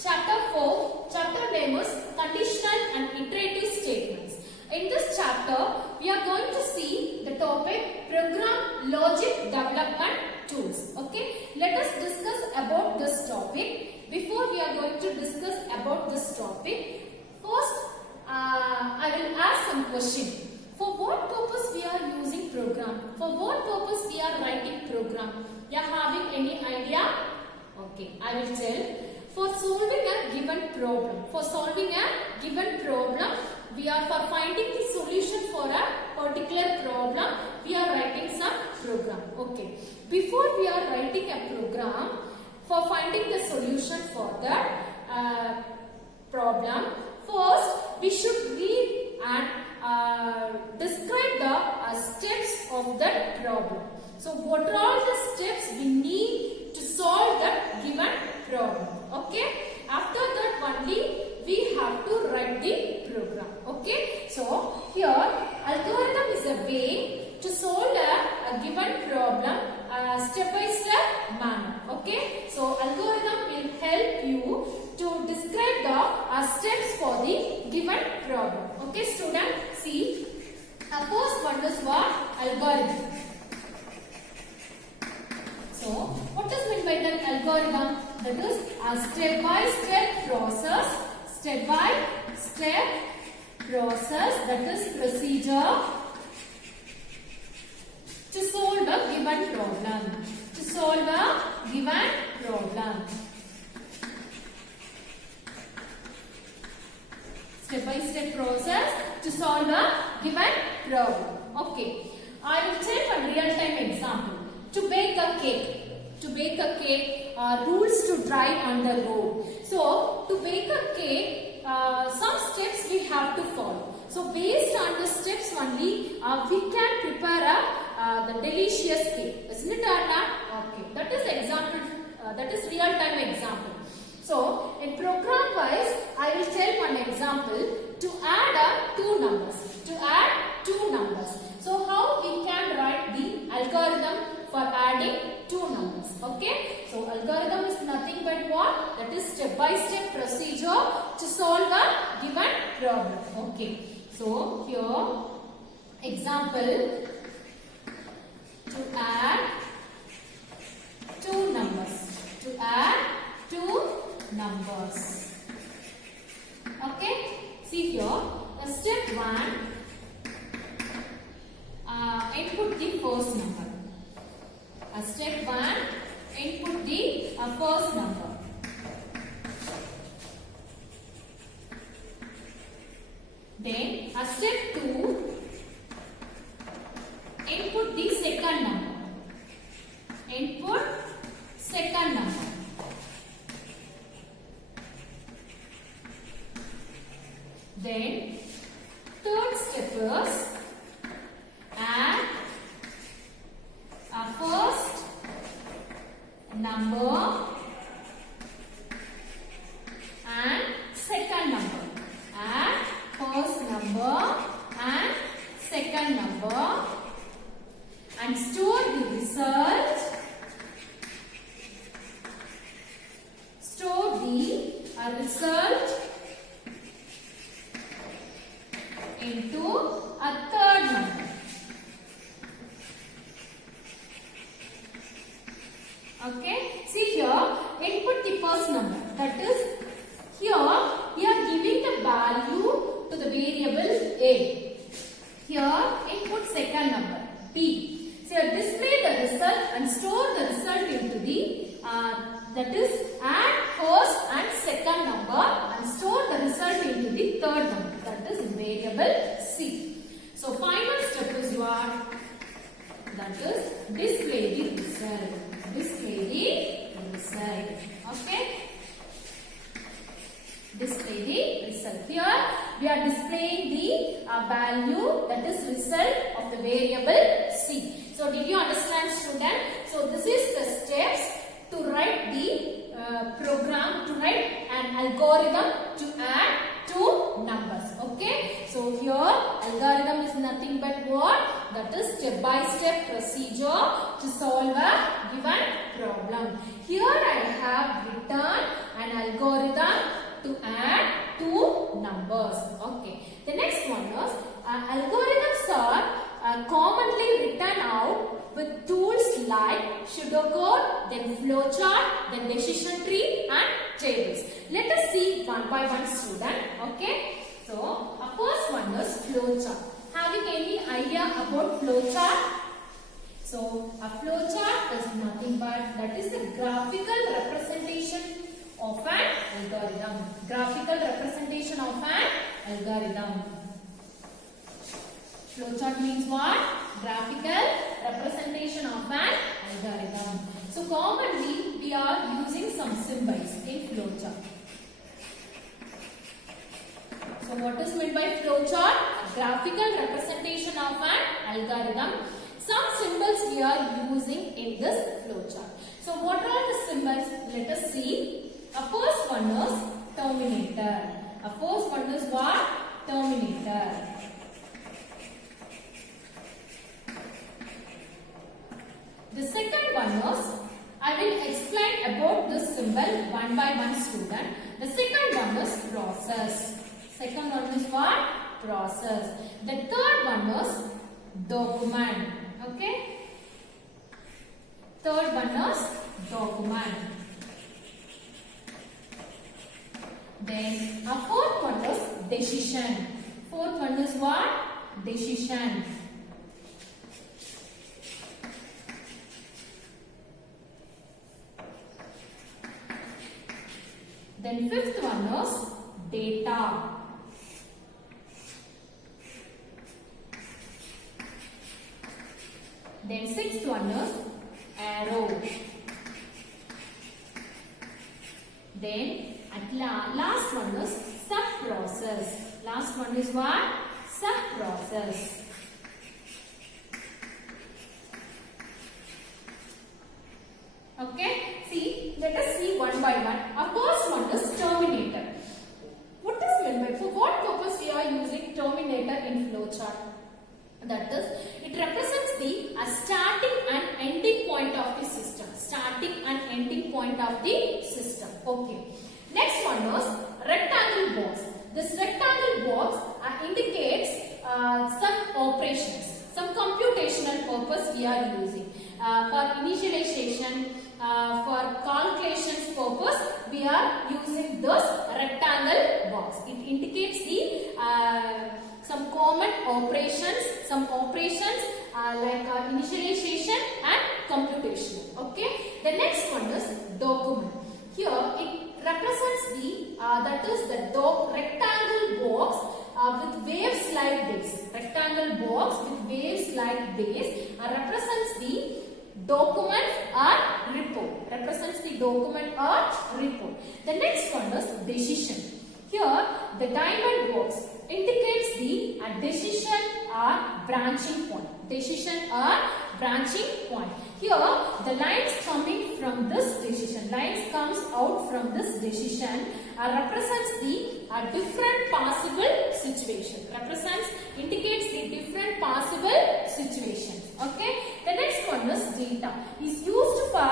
Chapter 4, chapter name is Conditional and Iterative Statements. In this chapter, we are going to see the topic Program Logic Development Tools. Okay, let us discuss about this topic. Before we are going to discuss about this topic, first I will ask some question. For what purpose we are using program? For what purpose we are writing program? You are having any idea? Okay, I will tell. For solving a given problem. For solving a given problem, we are for finding the solution for a particular problem, we are writing some program. Okay. Before we are writing a program, for finding the solution for that problem, first we should read and describe the steps of that problem. So what are all the steps we need to solve that given problem? Okay. After that only we have to write the program. Okay. So here algorithm is a way to solve a given problem step by step manner. Okay. So algorithm will help you to describe the steps for the given problem. Okay, student, see. First one is what? Algorithm. So, what is meant by that algorithm? That is a step-by-step process. Step-by-step process. That is procedure to solve a given problem. To solve a given problem. Step-by-step process to solve a given problem. Okay. I will take a real-time example. To bake a cake. To bake a cake, rules to drive on the road. So, to bake a cake, some steps we have to follow. So, based on the steps only, we can prepare the delicious cake. Isn't it or not? Okay. That is example. That is real-time example. So, in program wise, I will tell one example to add two numbers. To add two numbers. So, how we can write the algorithm for adding two numbers. Okay. So, algorithm is nothing but what? That is step-by-step procedure to solve a given problem. Okay. So, here example to add two numbers. To add two numbers. Okay. See here, step 1, input the first number. Step 1, input the first number. Then step 2, input the second number. Input second number. Then third step is add a first number and second number. Add first number and second number and store the result. Store the result into a third number. Okay. See here, input the first number. That is, here we are giving the value to the variable A. Here, input second number B. So, display the result and store the result into the, that is, add first and second number and store the result into the third number. That is variable C. So, final step is what? That is display the result. Display the result. Okay. Display the result. Here we are displaying the value, that is result of the variable C. So, did you understand, student? So, this is the steps to write the program, to write an algorithm to add two numbers. Okay. So, here algorithm is nothing but what? That is step-by-step procedure to solve a given problem. Here I have written an algorithm then decision tree and tables. Let us see one by one, student. Okay. So, our first one is flowchart. Having any idea about flowchart? So, a flowchart is nothing but that is the graphical representation of an algorithm. Graphical representation of an algorithm. Flowchart means what? Graphical representation of an algorithm. So, commonly we are using some symbols in flowchart. So, what is meant by flowchart? A graphical representation of an algorithm. Some symbols we are using in this flowchart. So, what are the symbols? Let us see. The first one is terminator. The first one is what? Terminator. The second one is, I will explain about this symbol one by one, student. The second one is process. Second one is what? Process. The third one is document. Okay. Third one is document. Then a fourth one is decision. Fourth one is what? Decision. Then fifth one is data. Then sixth one is arrow. Then at last one is sub-process. Last one is what? Sub-process. Okay. See, let us see one by one. Our first one is terminator. What is meant by? For what purpose we are using terminator in flowchart? That is, it represents the starting and ending point of the system. Starting and ending point of the system. Okay. Next one is rectangle box. This rectangle box indicates some operations, some computational purpose we are using. For initialization, for calculations purpose, we are using this rectangle box. It indicates the some common operations, like initialization and computation. Okay. The next one is document. Here it represents the that is the rectangle box with waves like this. Rectangle box with waves like this represents the document or report. Represents the document or report. The next one is decision. Here the diamond box indicates the decision or branching point. Decision or branching point. Here the lines coming from this decision, lines comes out from this decision represents the different possible situation. Represents, indicates the different possible situations. Okay. The next one is data. Is used for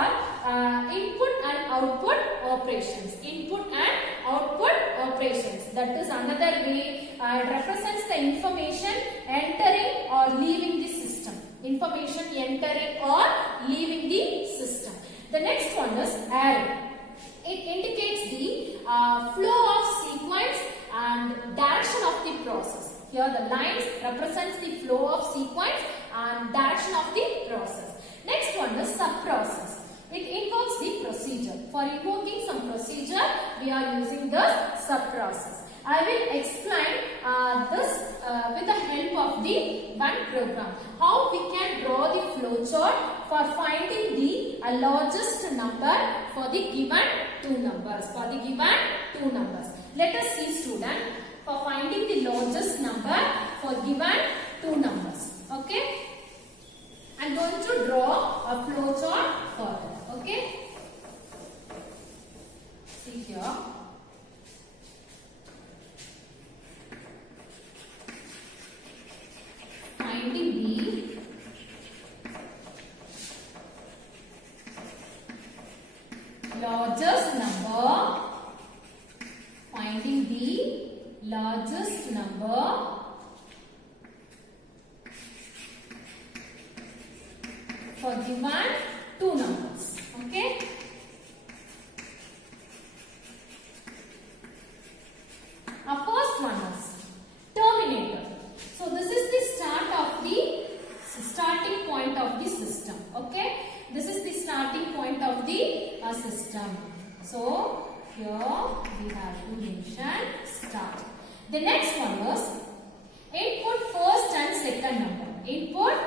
input and output operations. Input and output operations. That is another way. It represents the information entering or leaving the system. Information entering or leaving the system. The next one is arrow. It indicates the flow of sequence and direction of the process. Here the lines represents the flow of sequence and direction of the process. Next one is sub-process. It invokes the procedure. For invoking some procedure, we are using the sub-process. I will explain this with the help of the one program. How we can draw the flowchart for finding the largest number for the given two numbers. Let us see, student, for finding the largest number for given two numbers. Okay. I am going to draw a flowchart further. Okay. See here. Finding the largest number. Finding the largest number for given two numbers. Okay. So here we have to mention start. The next one was input first and second number. Input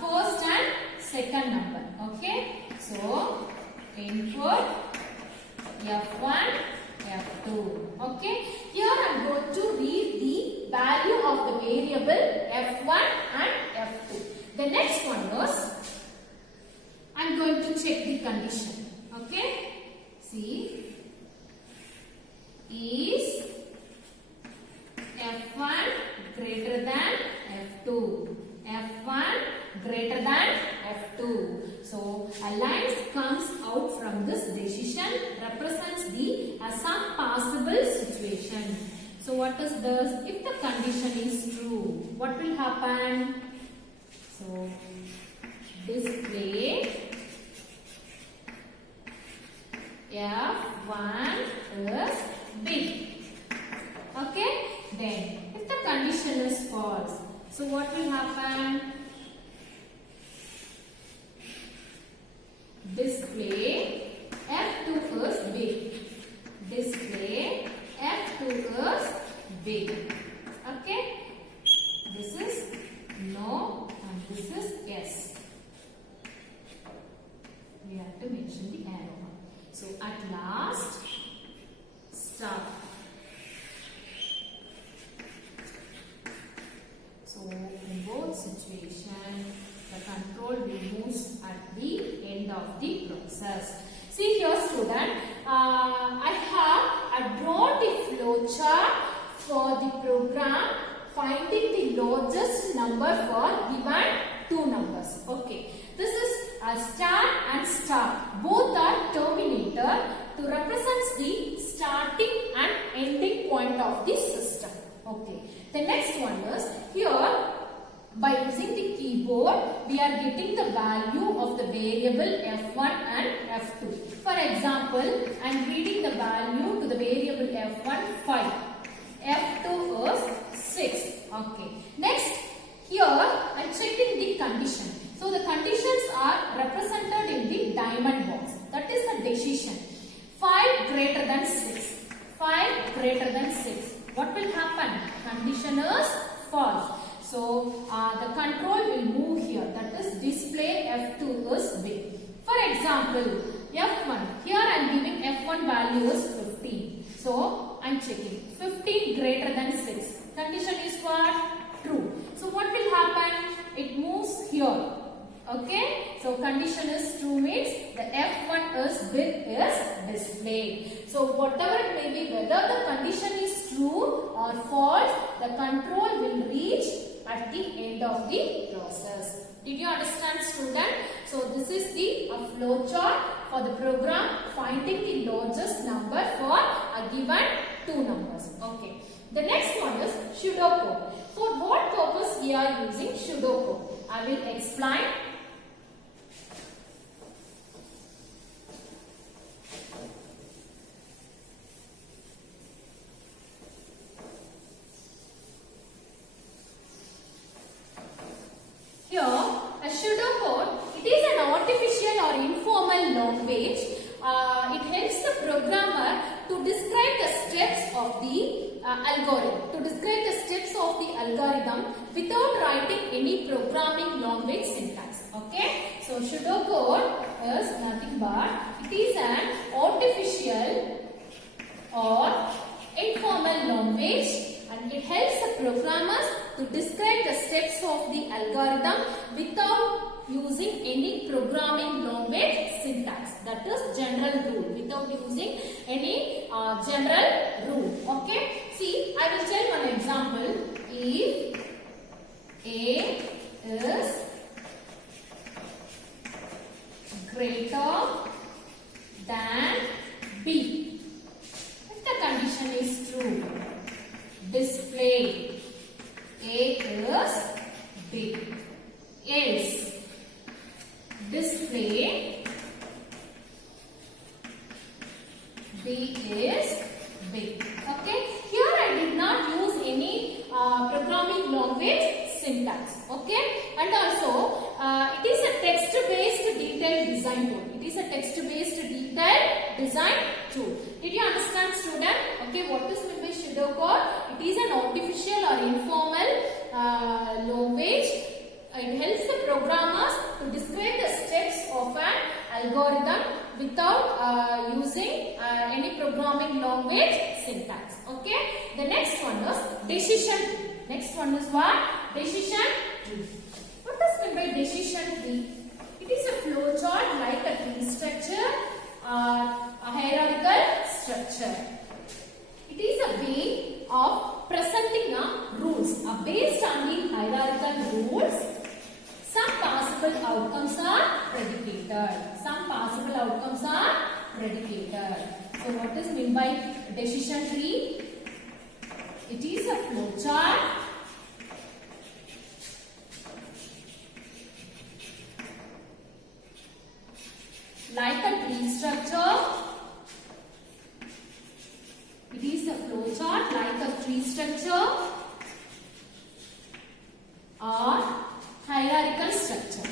first and second number. Okay. So input F1, F2. Okay. Here I am going to read the value of the variable F1 and F2. The next one was I am going to check the condition. Okay. See, is F1 greater than F2? F1 greater than F2. So a line comes out from this decision represents the some possible situation. So what is this? If the condition is true, what will happen? So display F1 is big. Okay. Then if the condition is false, so what will happen? Display F2 is big. Display F2 is big. Okay. This is no and this is yes. We have to mention the arrow. So at last, stop. So in both situations, the control will move at the end of the process. See here, student, I have drawn the flow chart for the program finding the largest number for given two numbers. Okay, this is a start and stop. Both are terminator to represent the starting and ending point of the system. Okay. The next one is here by using the keyboard we are getting the value of the variable F1 and F2. For example, I am reading the value to the variable F1 5. F2 is 6. Okay. Next, here I am checking the condition. So the conditions are represented in the diamond box. That is the decision. 5 greater than 6. 5 greater than 6. What will happen? Condition is false. So the control will move here. That is display F2 is big. For example, F1. Here I am giving F1 value is 15. So I am checking. 15 greater than 6. Condition is what? True. So what will happen? It moves here. Okay. So condition is true means the F1 is big is displayed. So whatever it may be, whether the condition is true or false, the control will reach at the end of the process. Did you understand, student? So this is the flow chart for the program finding the largest number for a given two numbers. Okay. The next one is pseudocode. For what purpose we are using pseudocode? I will explain. Here, a pseudocode, it is an artificial or informal language. It helps the programmer to describe the steps of the algorithm. To describe the steps of the algorithm without writing any programming language syntax. Okay. So pseudocode is nothing but it is an artificial or informal language. And it helps the programmers to describe the steps of the algorithm without using any programming language syntax. That is general rule. Without using any general rule. Okay. See, I will tell one example. If A is greater than B. If the condition is true, display A is big. Else, display B is big. Okay. Here I did not use any programming language syntax. Okay. And also it is a text-based detailed design tool. It is a text-based detailed design tool. Did you understand, student? Okay, what is meant by pseudocode? It is an artificial or informal language. It helps the programmers to describe the steps of an algorithm without using any programming language syntax. Okay. The next one is decision tree. Next one is what? Decision tree. What is meant by decision tree? It is a flow chart like a tree structure or a hierarchical structure. It is a way of presenting rules. Based on the hierarchical rules, some possible outcomes are predicated. Some possible outcomes are predicated. So what is meant by decision tree? It is a flow chart like a tree structure. It is a flow chart like a tree structure or hierarchical structure.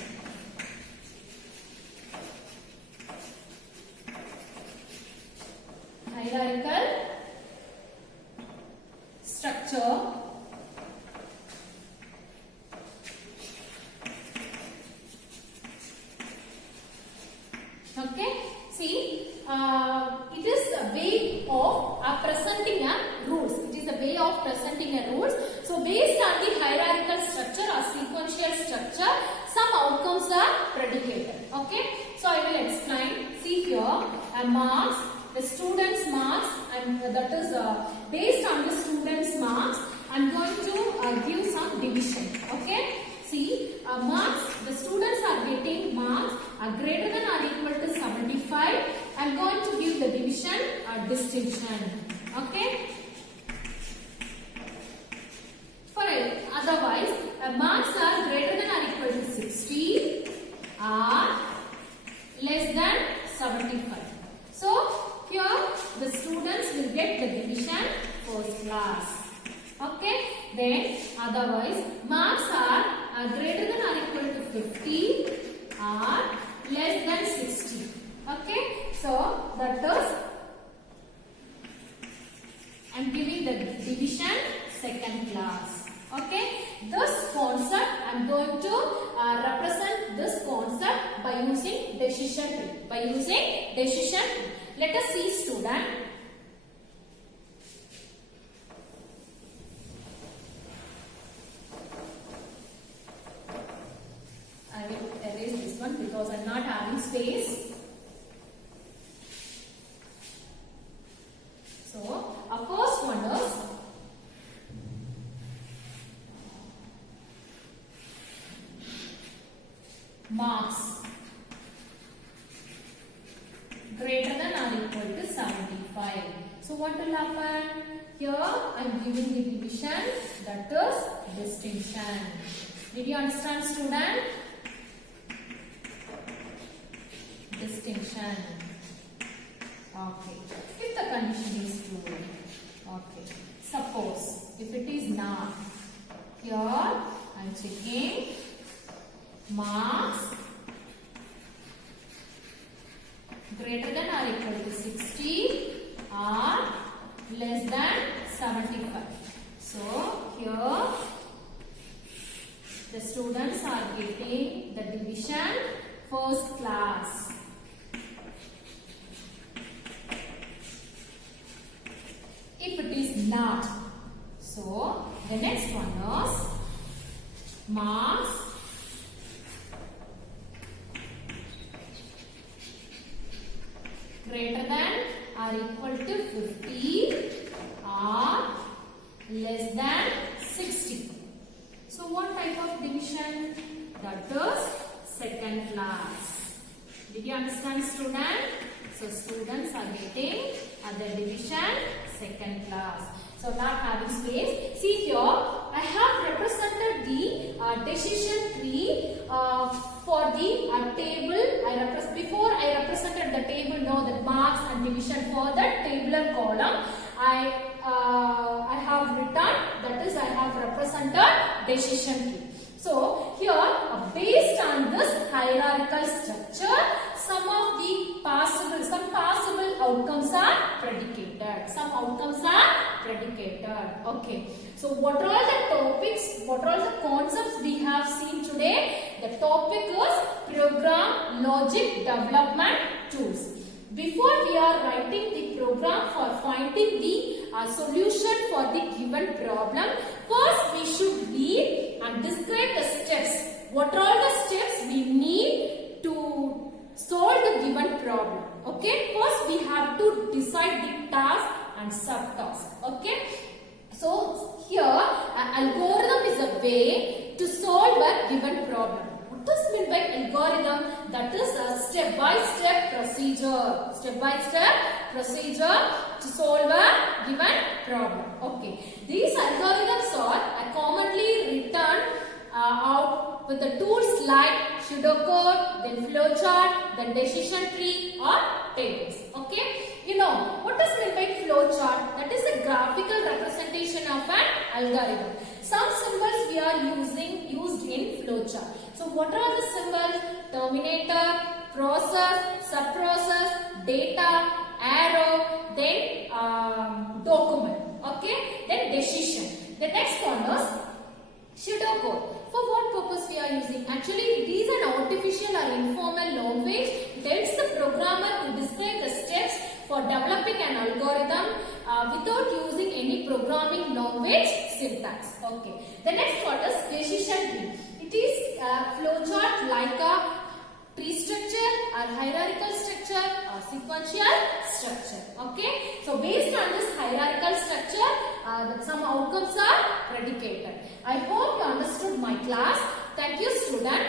Hierarchical structure okay. See, it is a way of presenting rules. It is a way of presenting rules. So based on the hierarchical structure or sequential structure, some outcomes are predicated. Okay. So I will explain. See here, marks, the students' marks, and that is based on the students' marks. I am going to give some division. Okay. See, marks, the students are getting marks greater than or equal to 75. I am going to give the division distinction. Okay. For otherwise, marks are greater than or equal to 60 or less than 75. So, here the students will get the division first class. Okay. Then, otherwise, marks are greater than or equal to 50 or less than 60. Okay. So, that is, I am giving the division second class. Okay. This concept, I am going to represent this concept by using decision tree. By using decision tree. Let us see, student. I will erase this one because I am not having space. So, our first one is marks greater than or equal to 75. So, what will happen? Here, I am giving the division, that is distinction. Did you understand, student? Distinction. Okay. If the condition is true. Okay. Suppose, if it is not, here I am checking marks greater than or equal to 60 or less than 75. So, here the students are getting the division first class. If it is not, so the next one is marks greater than or equal to 50 or less than 60. So what type of division? That is second class. Did you understand, student? So students are getting the division second class. So not having space. See here, I have represented the decision tree for the table. Before I represented the table, know that marks and division for the tabular column. I have written, that is, I have represented decision tree. So here, based on this hierarchical structure, some possible outcomes are predicated. Some outcomes are predicated. Okay. So what are all the topics, what are all the concepts we have seen today? The topic is program logic development tools. Before we are writing the program for finding the solution for the given problem, first we should read and describe the steps. What are all the steps we need to solve the given problem? Okay, first we have to decide the task and subtask. Okay, so here an algorithm is a way to solve a given problem. What does mean by algorithm? That is a step-by-step procedure. Step-by-step procedure to solve a given problem. Okay. These algorithms are commonly written out with the tools like pseudocode, then flowchart, then decision tree or tables. Okay. You know, what does mean by flowchart? That is a graphical representation of an algorithm. Some symbols we are used in flowchart. So what are the symbols? Terminator, process, subprocess, data, arrow, then document. Okay, then decision. The next one is pseudocode. For what purpose we are using? Actually, it is an artificial or informal language. It helps the programmer to describe the steps for developing an algorithm without using any programming language syntax. Okay. The next one is decision tree. It is a flowchart like a tree structure or hierarchical structure or sequential structure. Okay. So based on this hierarchical structure, some outcomes are predicated. I hope you understood my class. Thank you, student.